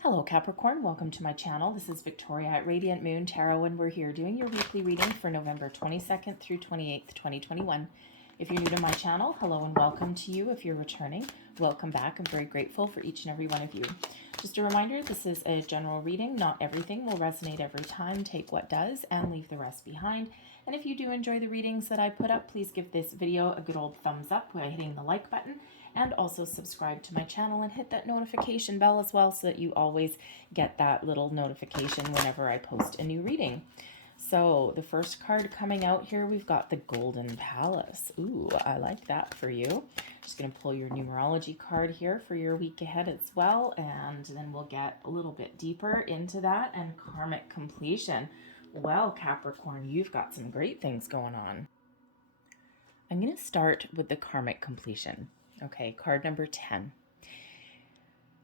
Hello Capricorn, welcome to my channel. This is Victoria at Radiant Moon Tarot, and we're here doing your weekly reading for November 22nd through 28th, 2021. If you're new to my channel, hello and welcome to you. If you're returning, welcome back. I'm very grateful for each and every one of you. Just a reminder, this is a general reading. Not everything will resonate every time. Take what does and leave the rest behind. And if you do enjoy the readings that I put up, please give this video a good old thumbs up by hitting the like button, and also subscribe to my channel and hit that notification bell as well so that you always get that little notification whenever I post a new reading. So the first card coming out here, we've got the Golden Palace. Ooh, I like that for you. Just going to pull your numerology card here for your week ahead as well, and then we'll get a little bit deeper into that and karmic completion. Well, Capricorn, you've got some great things going on. I'm going to start with the karmic completion. Okay, card number 10.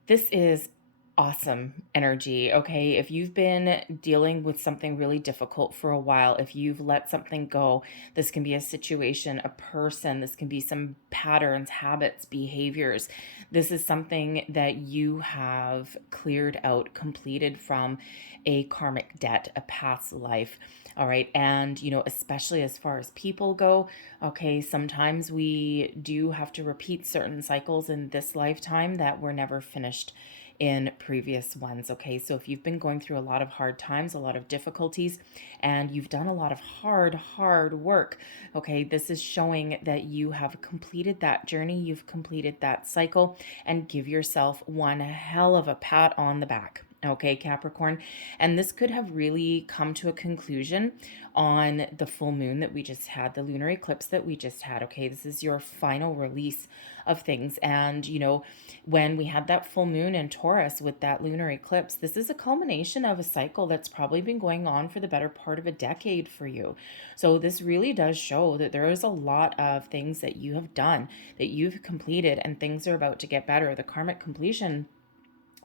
This is awesome energy, okay? If you've been dealing with something really difficult for a while, if you've let something go, this can be a situation, a person, this can be some patterns, habits, behaviors. This is something that you have cleared out, completed from a karmic debt, a past life. All right. And, especially as far as people go, okay, sometimes we do have to repeat certain cycles in this lifetime that were never finished in previous ones. Okay. So if you've been going through a lot of hard times, a lot of difficulties, and you've done a lot of hard work, okay, this is showing that you have completed that journey. You've completed that cycle, and give yourself one hell of a pat on the back. Okay, Capricorn. And this could have really come to a conclusion on the full moon that we just had, the lunar eclipse that we just had. Okay, this is your final release of things. And, when we had that full moon in Taurus with that lunar eclipse, this is a culmination of a cycle that's probably been going on for the better part of a decade for you. So this really does show that there is a lot of things that you have done, that you've completed, and things are about to get better. The karmic completion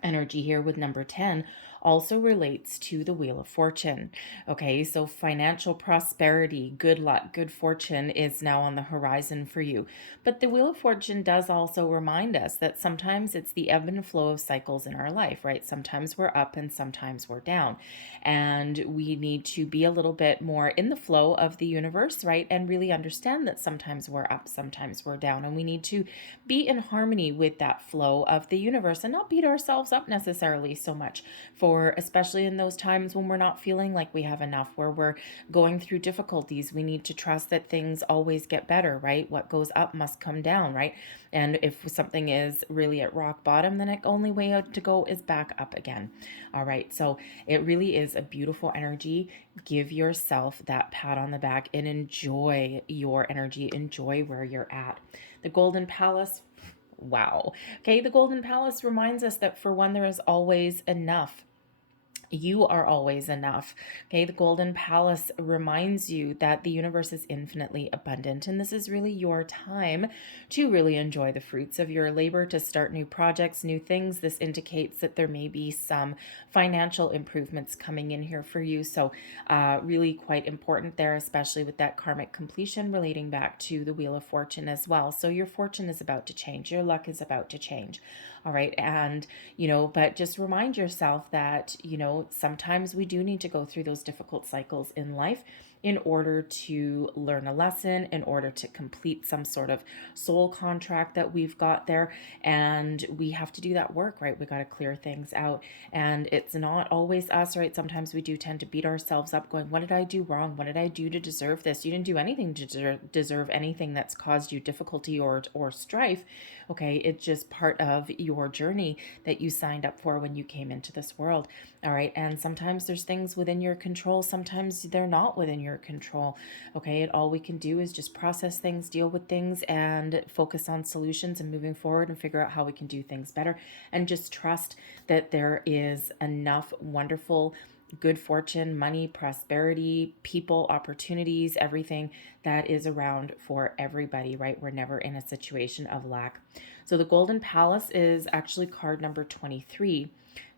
energy here with number 10 also relates to the Wheel of Fortune. Okay, so financial prosperity, good luck, good fortune is now on the horizon for you. But the Wheel of Fortune does also remind us that sometimes it's the ebb and flow of cycles in our life, right? Sometimes we're up and sometimes we're down. And we need to be a little bit more in the flow of the universe, right? And really understand that sometimes we're up, sometimes we're down. And we need to be in harmony with that flow of the universe and not beat ourselves up necessarily so much for, especially in those times when we're not feeling like we have enough, where we're going through difficulties. We need to trust that things always get better, right? What goes up must come down, right? And if something is really at rock bottom, then the only way out to go is back up again. All right. So it really is a beautiful energy. Give yourself that pat on the back and enjoy your energy. Enjoy where you're at. The Golden Palace. Wow. Okay. The Golden Palace reminds us that for one, there is always enough. You are always enough. Okay, the Golden Palace reminds you that the universe is infinitely abundant, and this is really your time to really enjoy the fruits of your labor, to start new projects, new things. This indicates that there may be some financial improvements coming in here for you. So really quite important there, especially with that karmic completion relating back to the Wheel of Fortune as well. So your fortune is about to change. Your luck is about to change. All right. And, but just remind yourself that, sometimes we do need to go through those difficult cycles in life in order to learn a lesson, in order to complete some sort of soul contract that we've got there. And we have to do that work, right? We got to clear things out. And it's not always us, right? Sometimes we do tend to beat ourselves up going, what did I do wrong? What did I do to deserve this? You didn't do anything to deserve anything that's caused you difficulty or strife. Okay, it's just part of your journey that you signed up for when you came into this world. All right, and sometimes there's things within your control, sometimes they're not within your control. Okay, and all we can do is just process things, deal with things, and focus on solutions and moving forward and figure out how we can do things better, and just trust that there is enough wonderful good fortune, money, prosperity, people, opportunities, everything that is around for everybody, right? We're never in a situation of lack. So the Golden Palace is actually card number 23.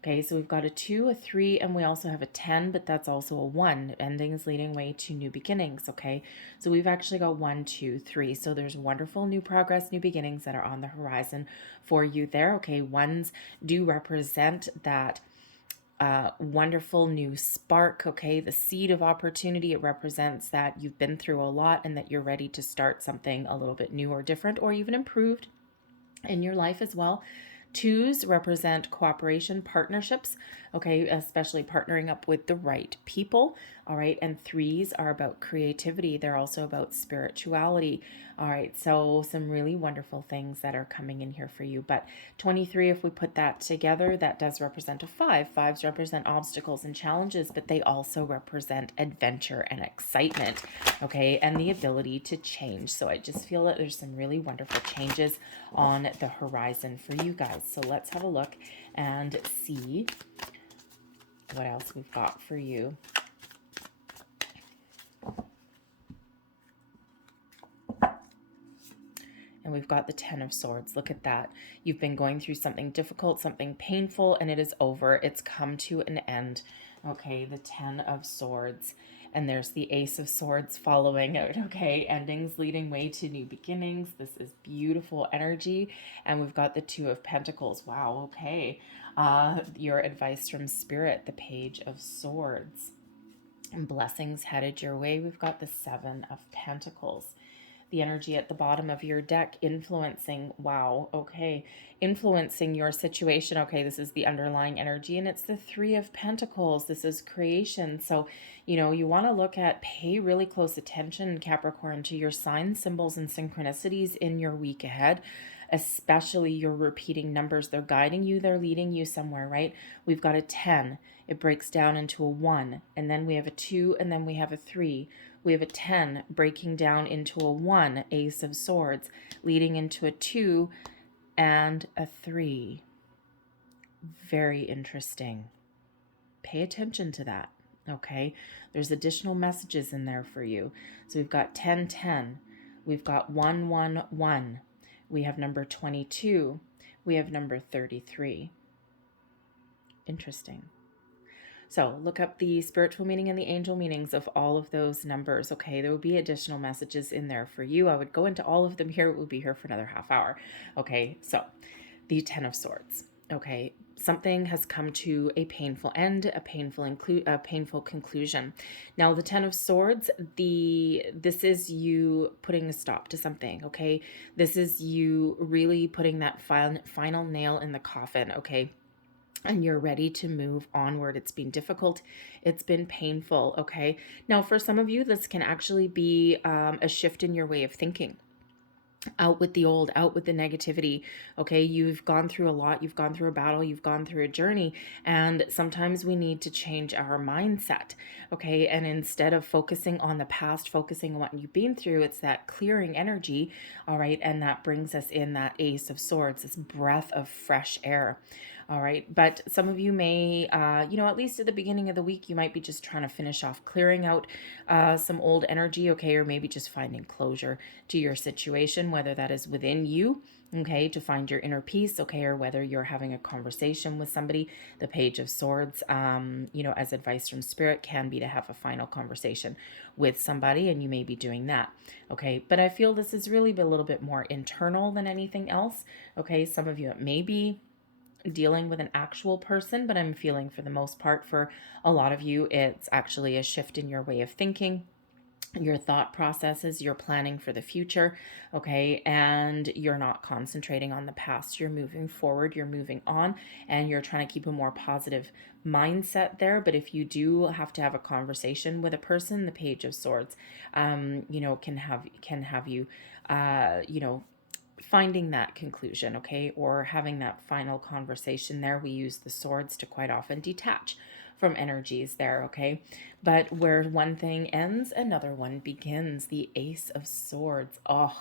Okay, so we've got a 2, a 3, and we also have a 10, but that's also a 1. Endings leading way to new beginnings, okay? So we've actually got 1, 2, 3. So there's wonderful new progress, new beginnings that are on the horizon for you there, okay? Ones do represent that wonderful new spark, okay? The seed of opportunity. It represents that you've been through a lot and that you're ready to start something a little bit new or different or even improved in your life as well. 2s represent cooperation, partnerships, okay, especially partnering up with the right people, all right, and 3s are about creativity. They're also about spirituality, all right, so some really wonderful things that are coming in here for you. But 23, if we put that together, that does represent a 5. 5s represent obstacles and challenges, but they also represent adventure and excitement, okay, and the ability to change. So I just feel that there's some really wonderful changes on the horizon for you guys. So let's have a look and see what else we've got for you. And we've got the 10 of Swords. Look at that. You've been going through something difficult, something painful, and it is over. It's come to an end. Okay, the 10 of Swords. And there's the Ace of Swords following out, okay? Endings leading way to new beginnings. This is beautiful energy. And we've got the 2 of Pentacles. Wow, okay. Your advice from Spirit, the Page of Swords. And blessings headed your way. We've got the 7 of Pentacles. The energy at the bottom of your deck influencing, wow, okay, influencing your situation. Okay, this is the underlying energy, and it's the 3 of Pentacles. This is creation. So, you know, you want to look at, pay really close attention, Capricorn, to your signs, symbols, and synchronicities in your week ahead, especially your repeating numbers. They're guiding you, they're leading you somewhere, right? We've got a 10. It breaks down into a 1, and then we have a 2, and then we have a 3. We have a 10 breaking down into a 1, Ace of Swords, leading into a 2 and a 3. Very interesting. Pay attention to that, okay? There's additional messages in there for you. So we've got 10, 10. We've got 1, 1, 1. We have number 22. We have number 33. Interesting. So look up the spiritual meaning and the angel meanings of all of those numbers, okay? There will be additional messages in there for you. I would go into all of them here. We'll be here for another half hour, okay? So the 10 of Swords, okay? Something has come to a painful end, a painful conclusion. Now, the 10 of Swords, this is you putting a stop to something, okay? This is you really putting that final nail in the coffin, okay? And you're ready to move onward. It's been difficult. It's been painful, okay? Now, for some of you, this can actually be a shift in your way of thinking. Out with the old, out with the negativity, okay? You've gone through a lot. You've gone through a battle. You've gone through a journey. And sometimes we need to change our mindset, okay? And instead of focusing on the past, focusing on what you've been through, it's that clearing energy, all right? And that brings us in that Ace of Swords, this breath of fresh air. All right. But some of you may, at least at the beginning of the week, you might be just trying to finish off clearing out some old energy, okay, or maybe just finding closure to your situation, whether that is within you, okay, to find your inner peace, okay, or whether you're having a conversation with somebody. The Page of Swords, as advice from Spirit, can be to have a final conversation with somebody, and you may be doing that, okay? But I feel this is really a little bit more internal than anything else, okay? Some of you, it may be dealing with an actual person, but I'm feeling for the most part for a lot of you, it's actually a shift in your way of thinking, your thought processes, you're planning for the future, okay, and you're not concentrating on the past. You're moving forward, you're moving on, and you're trying to keep a more positive mindset there. But if you do have to have a conversation with a person, the Page of Swords, can have you, finding that conclusion, okay, or having that final conversation there. We use the swords to quite often detach from energies there, okay? But where one thing ends, another one begins. The Ace of Swords. Oh,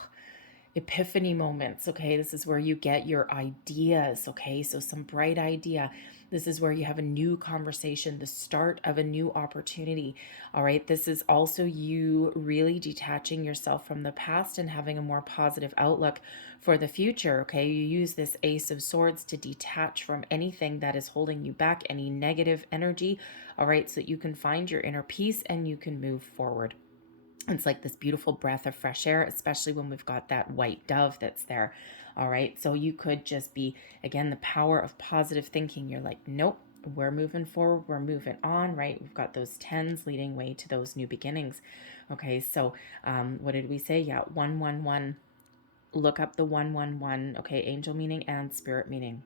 epiphany moments, okay? This is where you get your ideas, okay? So some bright idea. This is where you have a new conversation, the start of a new opportunity, all right? This is also you really detaching yourself from the past and having a more positive outlook for the future, okay? You use this Ace of Swords to detach from anything that is holding you back, any negative energy, all right? So that you can find your inner peace and you can move forward. It's like this beautiful breath of fresh air, especially when we've got that white dove that's there. All right. So you could just be, again, the power of positive thinking. You're like, nope, we're moving forward. We're moving on, right? We've got those 10s leading way to those new beginnings. Okay. So what did we say? Yeah. 111. Look up the 111. Okay. Angel meaning and spirit meaning.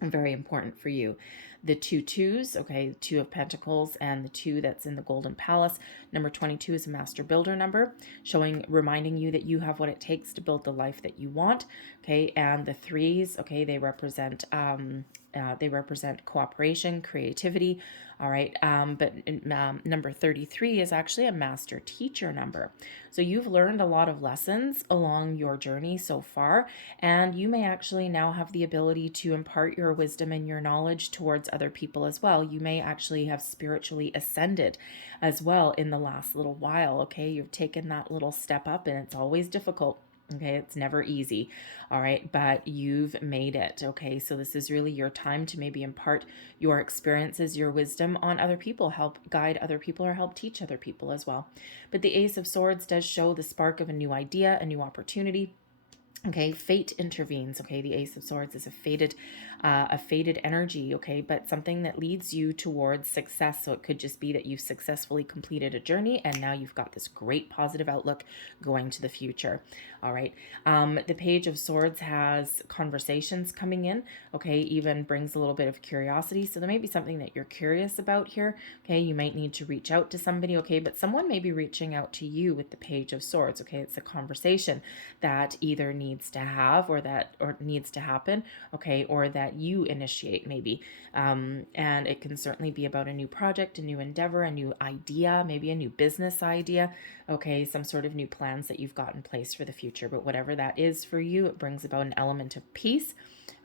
Very important for you. The 2 2s, okay, 2 of Pentacles and the 2 that's in the Golden Palace. Number 22 is a master builder number, reminding you that you have what it takes to build the life that you want, okay. And the 3s, okay, they represent cooperation, creativity, all right. But number 33 is actually a master teacher number. So you've learned a lot of lessons along your journey so far, and you may actually now have the ability to impart your wisdom and your knowledge towards other people as well. You may actually have spiritually ascended as well in the last little while, okay? You've taken that little step up, and it's always difficult. Okay, it's never easy. All right, but you've made it. Okay, so this is really your time to maybe impart your experiences, your wisdom on other people, help guide other people, or help teach other people as well. But the Ace of Swords does show the spark of a new idea, a new opportunity. Okay, fate intervenes. Okay, the Ace of Swords is a fated energy. Okay, but something that leads you towards success. So it could just be that you've successfully completed a journey, and now you've got this great positive outlook going to the future. All right. The Page of Swords has conversations coming in. Okay, even brings a little bit of curiosity. So there may be something that you're curious about here. Okay, you might need to reach out to somebody. Okay, but someone may be reaching out to you with the Page of Swords. Okay, it's a conversation that either needs to have or needs to happen, okay, or that you initiate maybe. And it can certainly be about a new project, a new endeavor, a new idea, maybe a new business idea, okay, some sort of new plans that you've got in place for the future. But whatever that is for you, it brings about an element of peace,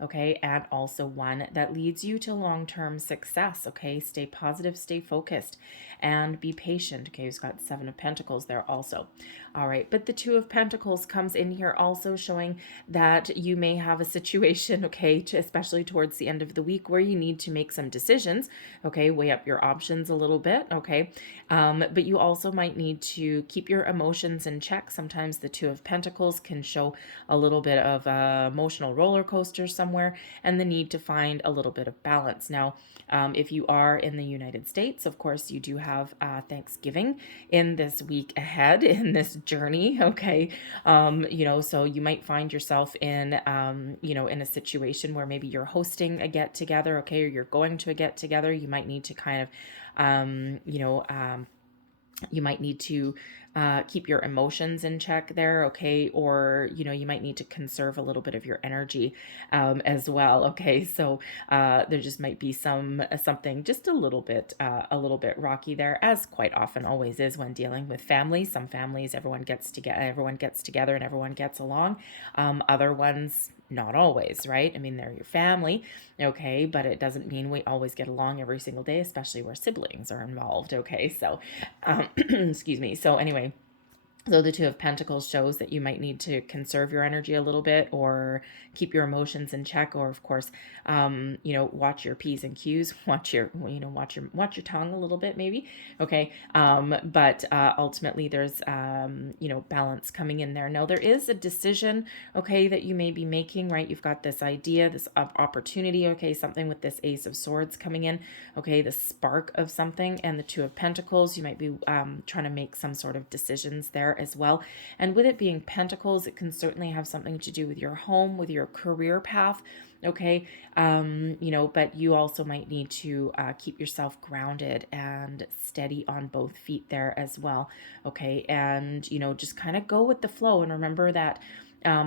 okay, and also one that leads you to long-term success, okay. Stay positive, stay focused, and be patient. Okay, we've got 7 of Pentacles there also. All right, but the 2 of Pentacles comes in here also showing that you may have a situation, okay, especially towards the end of the week, where you need to make some decisions, okay, weigh up your options a little bit, okay, but you also might need to keep your emotions in check. Sometimes the 2 of Pentacles can show a little bit of emotional roller coaster somewhere, and the need to find a little bit of balance. Now, if you are in the United States, of course, you do have Thanksgiving in this week ahead, in this journey, okay. So you might find yourself in in a situation where maybe you're hosting a get together, okay, or you're going to a get together. You might need to kind of you might need to keep your emotions in check there, okay, or you might need to conserve a little bit of your energy as well, okay. So there just might be something just a little bit rocky there, as quite often always is when dealing with family. Some families, everyone gets together and everyone gets along. Other ones, not always, right? I mean, they're your family, okay, but it doesn't mean we always get along every single day, especially where siblings are involved, okay. So excuse me. So anyway, so the 2 of Pentacles shows that you might need to conserve your energy a little bit, or keep your emotions in check, or of course, watch your P's and Q's, watch your tongue a little bit maybe, okay. But ultimately there's, balance coming in there. Now there is a decision, okay, that you may be making, right? You've got this idea, this opportunity, okay, something with this Ace of Swords coming in, okay, the spark of something, and the 2 of Pentacles, you might be trying to make some sort of decisions there as well. And with it being Pentacles, it can certainly have something to do with your home, with your career path, okay. But you also might need to keep yourself grounded and steady on both feet there as well, okay. And just kind of go with the flow, and remember that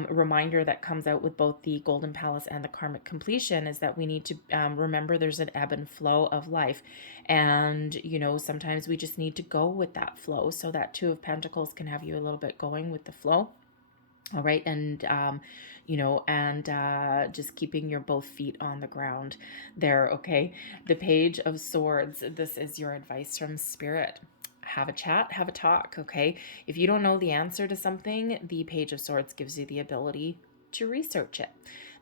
reminder that comes out with both the Golden Palace and the Karmic Completion is that we need to remember there's an ebb and flow of life. And, sometimes we just need to go with that flow. So that 2 of Pentacles can have you a little bit going with the flow. All right. And, just keeping your both feet on the ground there. Okay. The Page of Swords. This is your advice from Spirit. Have a chat, have a talk. Okay. If you don't know the answer to something, the Page of Swords gives you the ability to research it.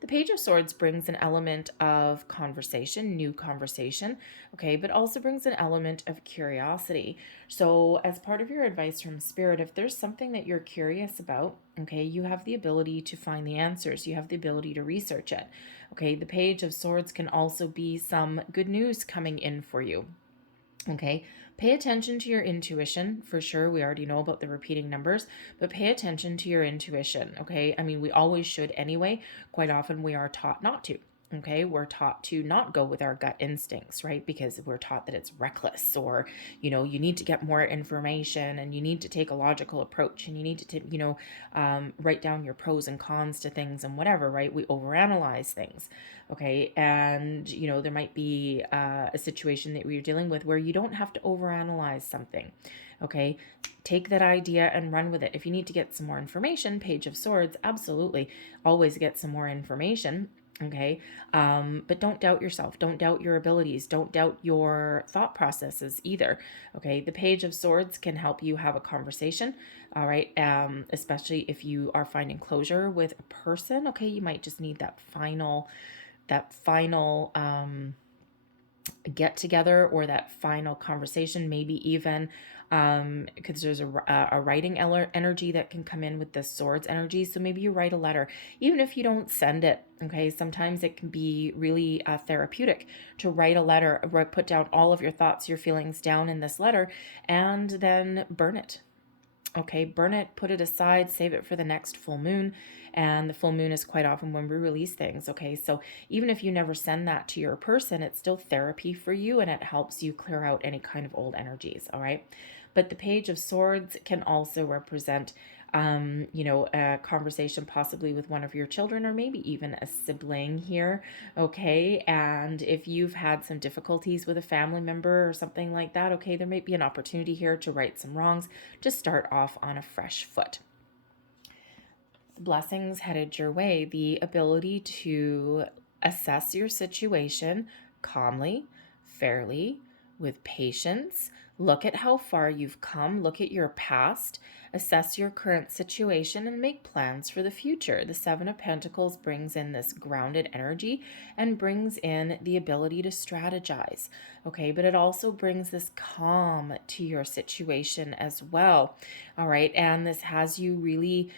The Page of Swords brings an element of conversation, new conversation, okay, but also brings an element of curiosity. So, as part of your advice from Spirit, if there's something that you're curious about, okay, you have the ability to find the answers, you have the ability to research it. Okay, the Page of Swords can also be some good news coming in for you. Okay, pay attention to your intuition for sure. We already know about the repeating numbers, but pay attention to your intuition. Okay, I mean, we always should anyway. Quite often we are taught not to. Okay, we're taught to not go with our gut instincts, right? Because we're taught that it's reckless, or, you need to get more information and you need to take a logical approach and you need to, write down your pros and cons to things and whatever, right? We overanalyze things. Okay, and, there might be a situation that we're dealing with where you don't have to overanalyze something. Okay, take that idea and run with it. If you need to get some more information, Page of Swords, absolutely, always get some more information. Okay, but don't doubt yourself. Don't doubt your abilities. Don't doubt your thought processes either. Okay, the Page of Swords can help you have a conversation. All right, especially if you are finding closure with a person. Okay, you might just need that final get together, or that final conversation, maybe even because there's a writing energy that can come in with the Swords energy. So maybe you write a letter, even if you don't send it. Okay, sometimes it can be really therapeutic to write a letter, put down all of your thoughts, your feelings down in this letter, and then burn it. Okay, burn it, put it aside, save it for the next full moon. And the full moon is quite often when we release things. Okay, so even if you never send that to your person, it's still therapy for you and it helps you clear out any kind of old energies. All right, but the Page of Swords can also represent a conversation possibly with one of your children, or maybe even a sibling here. Okay, and if you've had some difficulties with a family member or something like that, okay, there might be an opportunity here to right some wrongs, to start off on a fresh foot. Blessings headed your way. The ability to assess your situation calmly, fairly, with patience. Look at how far you've come. Look at your past. Assess your current situation and make plans for the future. The Seven of Pentacles brings in this grounded energy and brings in the ability to strategize. Okay, but it also brings this calm to your situation as well. All right, and this has you really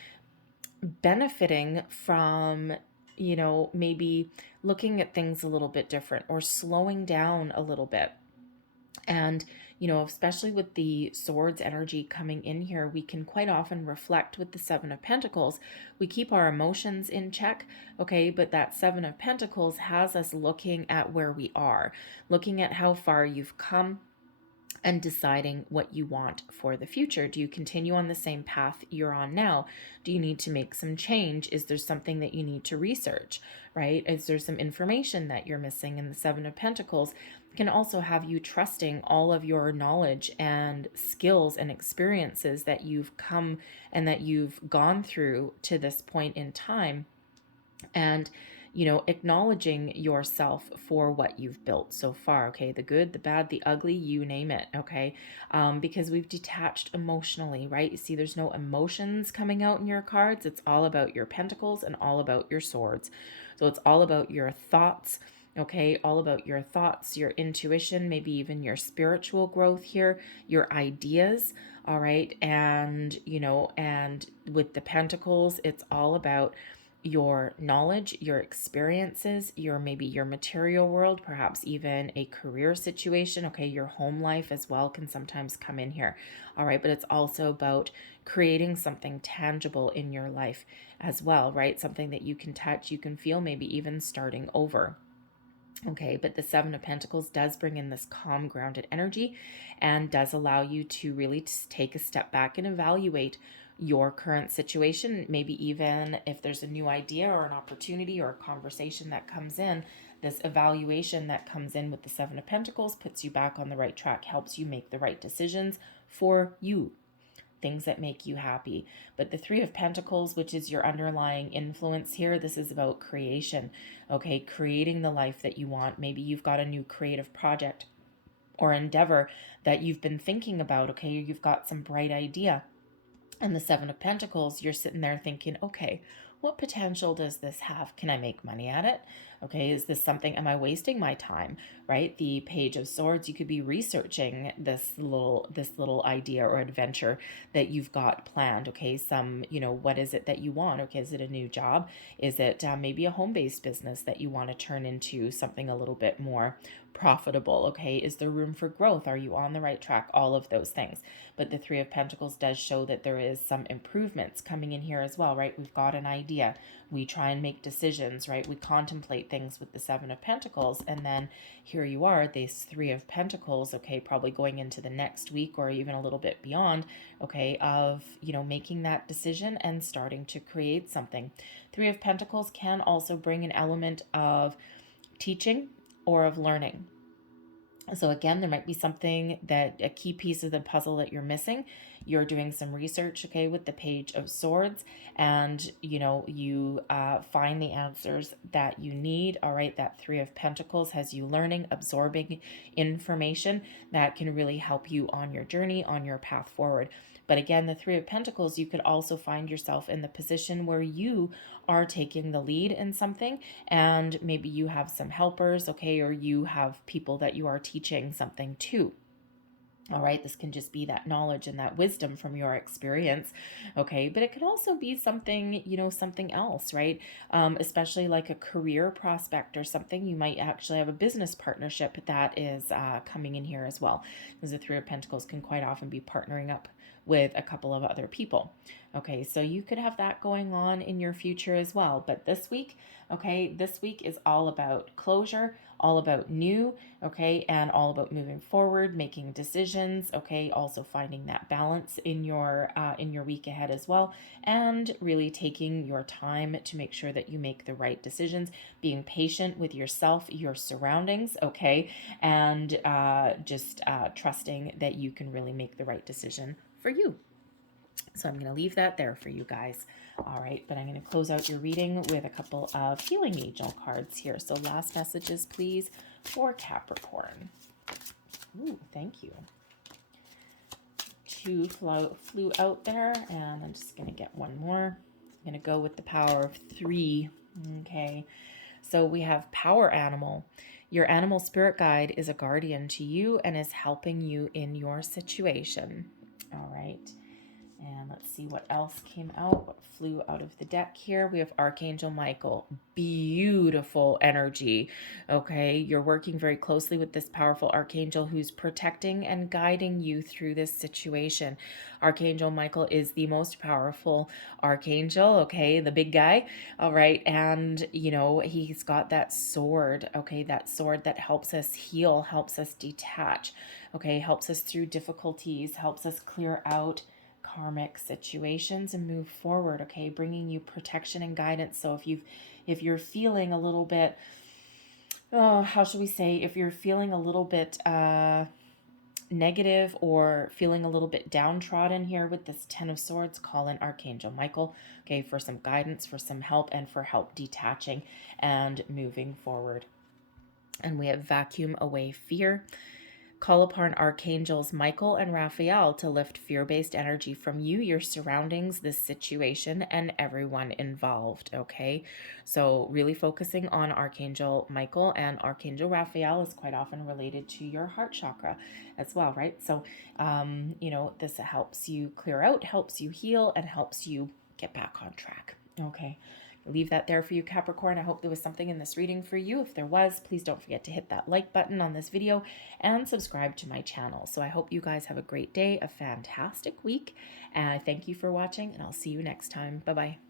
benefiting from, maybe looking at things a little bit different or slowing down a little bit. And, especially with the Swords energy coming in here, we can quite often reflect with the Seven of Pentacles. We keep our emotions in check, okay? But that Seven of Pentacles has us looking at where we are, looking at how far you've come, and deciding what you want for the future. Do you continue on the same path you're on now? Do you need to make some change? Is there something that you need to research, right? Is there some information that you're missing? And the Seven of Pentacles can also have you trusting all of your knowledge and skills and experiences that you've come and that you've gone through to this point in time. And acknowledging yourself for what you've built so far. Okay, the good, the bad, the ugly, you name it. Okay, because we've detached emotionally, right? You see, there's no emotions coming out in your cards. It's all about your pentacles and all about your swords. So it's all about your thoughts. Okay, all about your thoughts, your intuition, maybe even your spiritual growth here, your ideas. All right, and and with the pentacles, it's all about your knowledge, your experiences, maybe your material world, perhaps even a career situation. Okay, your home life as well can sometimes come in here. All right, but it's also about creating something tangible in your life as well, right? Something that you can touch, you can feel, maybe even starting over. Okay, but the Seven of Pentacles does bring in this calm, grounded energy and does allow you to really take a step back and evaluate your current situation. Maybe even if there's a new idea or an opportunity or a conversation that comes in, this evaluation that comes in with the Seven of Pentacles puts you back on the right track, helps you make the right decisions for you. things that make you happy. But the Three of Pentacles, which is your underlying influence here, this is about creation, okay? Creating the life that you want. Maybe you've got a new creative project or endeavor that you've been thinking about, okay? You've got some bright idea. And the Seven of Pentacles, you're sitting there thinking, okay, what potential does this have? Can I make money at it? Okay, is this something, am I wasting my time, right? The Page of Swords, you could be researching this little idea or adventure that you've got planned, okay? Some, what is it that you want? Okay, is it a new job? Is it maybe a home-based business that you want to turn into something a little bit more profitable? Okay, is there room for growth? Are you on the right track? All of those things. But the Three of Pentacles does show that there is some improvements coming in here as well, right? We've got an idea. We try and make decisions, right? We contemplate things with the Seven of Pentacles. And then here you are, this Three of Pentacles, okay, probably going into the next week or even a little bit beyond, okay, of, making that decision and starting to create something. Three of Pentacles can also bring an element of teaching or of learning. So again, there might be something that a key piece of the puzzle that you're missing. You're doing some research, okay, with the Page of Swords, and you find the answers that you need. All right, that Three of Pentacles has you learning, absorbing information that can really help you on your journey, on your path forward. But again, the Three of Pentacles, you could also find yourself in the position where you are taking the lead in something, and maybe you have some helpers, okay, or you have people that you are teaching something to. All right, this can just be that knowledge and that wisdom from your experience, okay? But it could also be something, something else, right? Especially like a career prospect or something. You might actually have a business partnership that is coming in here as well, because the Three of Pentacles can quite often be partnering up with a couple of other people. Okay, so you could have that going on in your future as well. But this week, okay, this week is all about closure, all about new, okay, and all about moving forward, making decisions, okay, also finding that balance in your week ahead as well, and really taking your time to make sure that you make the right decisions, being patient with yourself, your surroundings, okay, and just trusting that you can really make the right decision for you. So I'm going to leave that there for you guys. All right, but I'm going to close out your reading with a couple of healing angel cards here. So last messages, please, for Capricorn. Ooh, thank you. Two flew out there, and I'm just going to get one more. I'm going to go with the power of 3. Okay, so we have power animal. Your animal spirit guide is a guardian to you and is helping you in your situation. All right. And let's see what else came out, what flew out of the deck here. We have Archangel Michael. Beautiful energy, okay? You're working very closely with this powerful archangel who's protecting and guiding you through this situation. Archangel Michael is the most powerful archangel, okay? The big guy, all right? And, he's got that sword, okay? That sword that helps us heal, helps us detach, okay? Helps us through difficulties, helps us clear out karmic situations and move forward, okay, bringing you protection and guidance. So if you're feeling a little bit, how should we say, if you're feeling a little bit negative or feeling a little bit downtrodden here with this Ten of Swords, call in Archangel Michael, okay, for some guidance, for some help, and for help detaching and moving forward. And we have vacuum away fear. Call upon Archangels Michael and Raphael to lift fear-based energy from you, your surroundings, this situation, and everyone involved, okay? So really focusing on Archangel Michael, and Archangel Raphael is quite often related to your heart chakra as well, right? So, this helps you clear out, helps you heal, and helps you get back on track, okay? Leave that there for you, Capricorn. I hope there was something in this reading for you. If there was, please don't forget to hit that like button on this video and subscribe to my channel. So I hope you guys have a great day, a fantastic week, and I thank you for watching, and I'll see you next time. Bye-bye.